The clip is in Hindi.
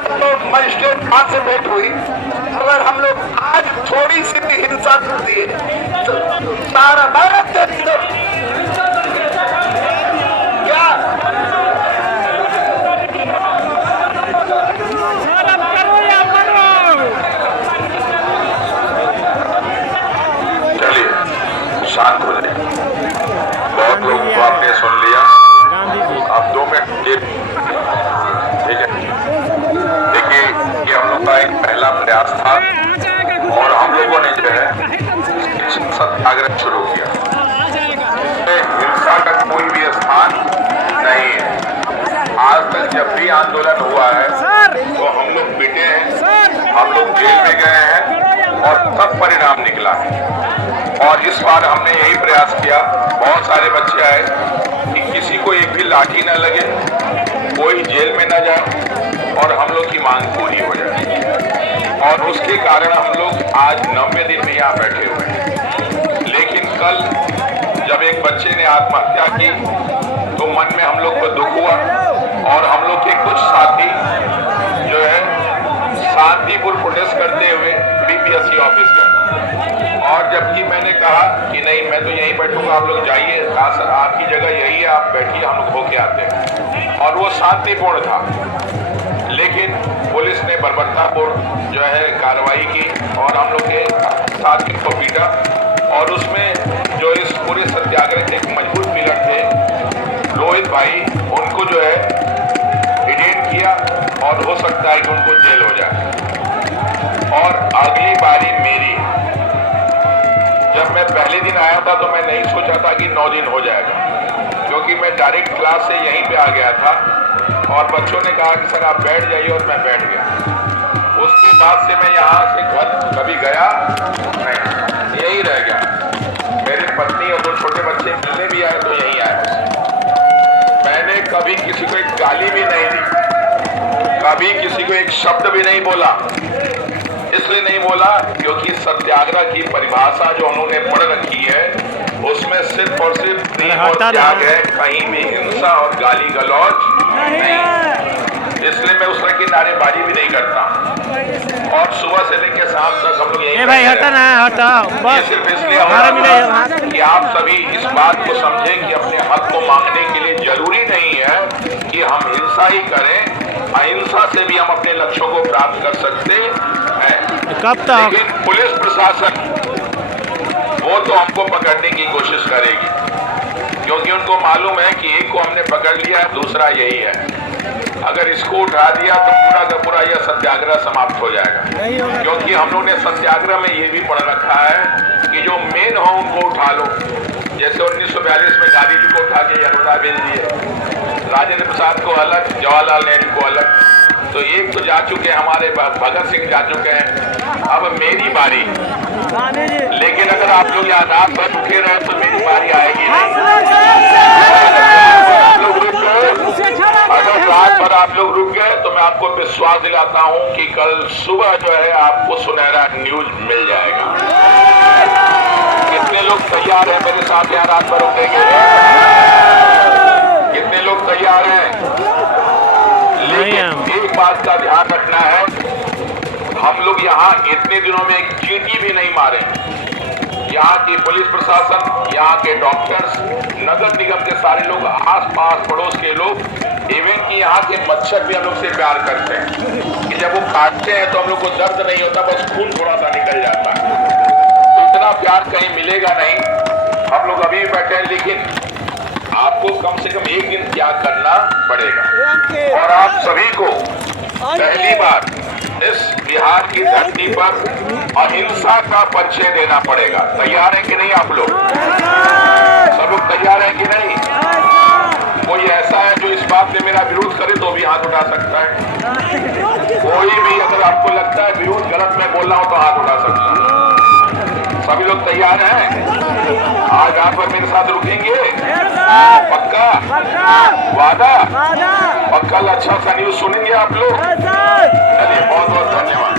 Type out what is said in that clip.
तो मजिस्ट्रेट खान से भेंट हुई, अगर हम लोग आज थोड़ी सी भी हिंसा कर दिए तो सारा भारत क्या शांत हो जाए। बहुत लोगों को आपने सुन लिया, अब 2 मिनट ठीक है। देखिए कि हम लोग का एक पहला प्रयास था और हम लोगों ने जो है सत्याग्रह शुरू किया। हिंसा का कोई भी स्थान नहीं है। आज तक जब भी आंदोलन हुआ है तो हम लोग पिटे हैं, हम लोग जेल में गए हैं और तब परिणाम निकला है। और इस बार हमने यही प्रयास किया, बहुत सारे बच्चे आए कि किसी को एक भी लाठी न लगे, कोई जेल में न जाए और हम लोग की मांग पूरी हो जाए। और उसके कारण हम लोग आज 9वें दिन में यहाँ बैठे हुए हैं। लेकिन कल जब एक बच्चे ने आत्महत्या की तो मन में हम लोग को दुख हुआ और हम लोग के कुछ साथी जो है शांतिपूर्ण प्रोटेस्ट करते हुए बीपीएससी ऑफिस गए। और जबकि मैंने कहा कि नहीं, मैं तो यहीं बैठूंगा, आप लोग जाइए, आपकी जगह यही है, आप बैठिए, हम लोग होके आते हैं। और वो शांतिपूर्ण था, लेकिन पुलिस ने बर्बरतापूर्ण जो है कार्रवाई की और हम लोग के साथियों को पीटा। और उसमें जो इस पूरे सत्याग्रह के एक मजबूत पिलर थे रोहित भाई, उनको जो है डिटेन किया और हो सकता है कि उनको जेल हो जाए। और अगली बारी मेरी, जब मैं पहले दिन आया था तो मैं नहीं सोचा था कि 9 दिन हो जाएगा, क्योंकि मैं डायरेक्ट क्लास से यहीं पे आ गया था और बच्चों ने कहा कि सर आप बैठ जाइए और मैं बैठ गया। उसके बाद से मैं यहाँ से घर कभी गया नहीं, यही रह गया। मेरी पत्नी और 2 छोटे बच्चे मिलने भी आए तो यहीं आए। मैंने कभी किसी को एक गाली भी नहीं दी, कभी किसी को एक शब्द भी नहीं बोला। इसलिए नहीं बोला क्योंकि सत्याग्रह की परिभाषा जो उन्होंने पढ़ रखी है उसमें सिर्फ और सिर्फ प्रेम और त्याग है, कहीं भी हिंसा और गाली गलौज नहीं। इसलिए मैं उस तरह की नारेबाजी भी नहीं करता। और सुबह से लेकर शाम तक हम लोग यही भाई हटा ना हटा, बस सिर्फ इसलिए हमारा कि आप सभी इस बात को समझें कि अपने हक को मांगने के लिए जरूरी नहीं है कि हम हिंसा ही करें, अहिंसा से भी हम अपने लक्ष्यों को प्राप्त कर सकते हैं। कब तक? लेकिन पुलिस प्रशासन वो तो हमको पकड़ने की कोशिश करेगी, क्योंकि उनको मालूम है कि एक को हमने पकड़ लिया है, दूसरा यही है। अगर इसको उठा दिया तो पूरा का पूरा यह सत्याग्रह समाप्त हो जाएगा। क्योंकि हम लोगों ने सत्याग्रह में ये भी पढ़ रखा है कि जो मेन हो उनको उठा लो। जैसे 1942 में गांधी जी को उठा के यमुना भेज दिए, राजेंद्र प्रसाद को अलग, जवाहरलाल नेहरू को अलग। तो एक तो जा चुके, हमारे भगत सिंह जा चुके हैं, अब मेरी बारी। लेकिन अगर आप लोग यहाँ रात भर रुके रहे तो मेरी बारी आएगी नहीं। अगर रात भर आप लोग रुक गए तो मैं आपको विश्वास दिलाता हूँ कि कल सुबह जो है आपको सुनहरा न्यूज मिल जाएगा। कितने लोग तैयार हैं मेरे साथ यहाँ रात भर रुकेंगे? कितने लोग तैयार हैं? लेकिन एक बात का ध्यान रखना है, हम लोग यहाँ इतने दिनों में एक चींटी भी नहीं मारे। यहाँ की पुलिस प्रशासन, यहाँ के डॉक्टर्स, नगर निगम के सारे लोग, आस पास पड़ोस के लोग, इवन कि यहाँ के मच्छर भी हम लोग से प्यार करते हैं कि जब वो काटते हैं तो हम लोग को दर्द नहीं होता, बस खून थोड़ा सा निकल जाता है। तो इतना प्यार कहीं मिलेगा नहीं। हम लोग अभी बैठे हैं, लेकिन आपको कम से कम एक दिन त्याग करना पड़ेगा। और आप सभी को पहली बार इस बिहार की धरती पर अहिंसा का परिचय देना पड़ेगा। तैयार है कि नहीं आप लोग? सब लोग तैयार है कि नहीं? कोई ऐसा है जो इस बात में मेरा विरोध करे तो भी हाथ उठा सकता है। कोई भी अगर आपको लगता है विरोध गलत मैं बोल रहा हूं तो हाथ उठा सकता है। सभी लोग तैयार हैं? आज आप मेरे साथ रुकेंगे? पक्का? वादा? और कल अच्छा सा न्यूज सुनेंगे आप लोग? चलिए, बहुत बहुत धन्यवाद।